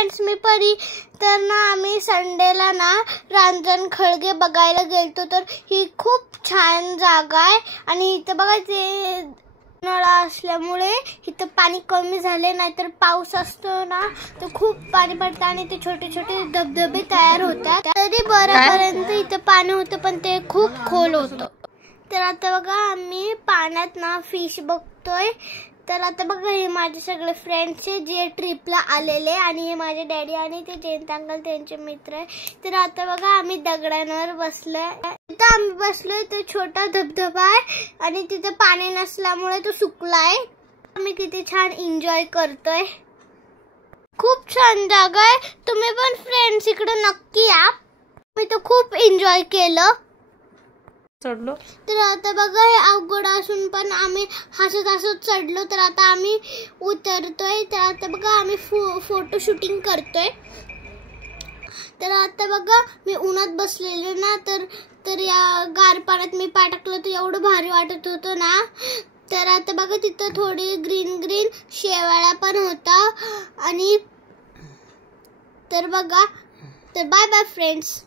Friends, मी परी. तर ना आम्ही संडेला ना रांजण खळगे बघायला गेलतो. तर ही खूप छान जागा आहे आणि इथे बघा ते नळा असल्यामुळे इथं पाणी कमी झाले, नाहीतर पाऊस असतो ना तर खूप पाणी पडतं आणि ते छोटे छोटे धबधबे तयार होतात. तरी बऱ्यापर्यंत इथं पाणी होतं पण ते खूप खोल होतं. तर आता बघा आम्ही पाण्यात ना फिश बघतोय. तर आता बघा हे माझे सगळे फ्रेंड्स आहे जे ट्रिपला आलेले आणि हे माझे डॅडी आणि ते जयंत अंकल त्यांचे मित्र आहे. तर आता बघा आम्ही दगडांवर बसलोय. तिथं आम्ही बसलोय तो छोटा धबधबा आहे आणि तिथं पाणी नसल्यामुळे तो सुकलाय. आम्ही किती छान एन्जॉय करतोय. खूप छान जागा आहे. तुम्ही पण फ्रेंड्स इकडे नक्की या. मी तो खूप एन्जॉय केलं. चढलो. तर आता बघा हे अवघड असून पण आम्ही हसत चढलो. तर आता आम्ही उतरतोय. तर आता बघा आम्ही फोटो शूटिंग करतोय. तर आता बघा मी उन्हात बसलेलो ना तर या गार पाण्यात मी पाय टाकलं तर एवढं भारी वाटत होतं ना. तर आता बघा तिथं थोडी ग्रीन शेवाळ्या पण होता आणि तर बघा तर बाय बाय फ्रेंड्स.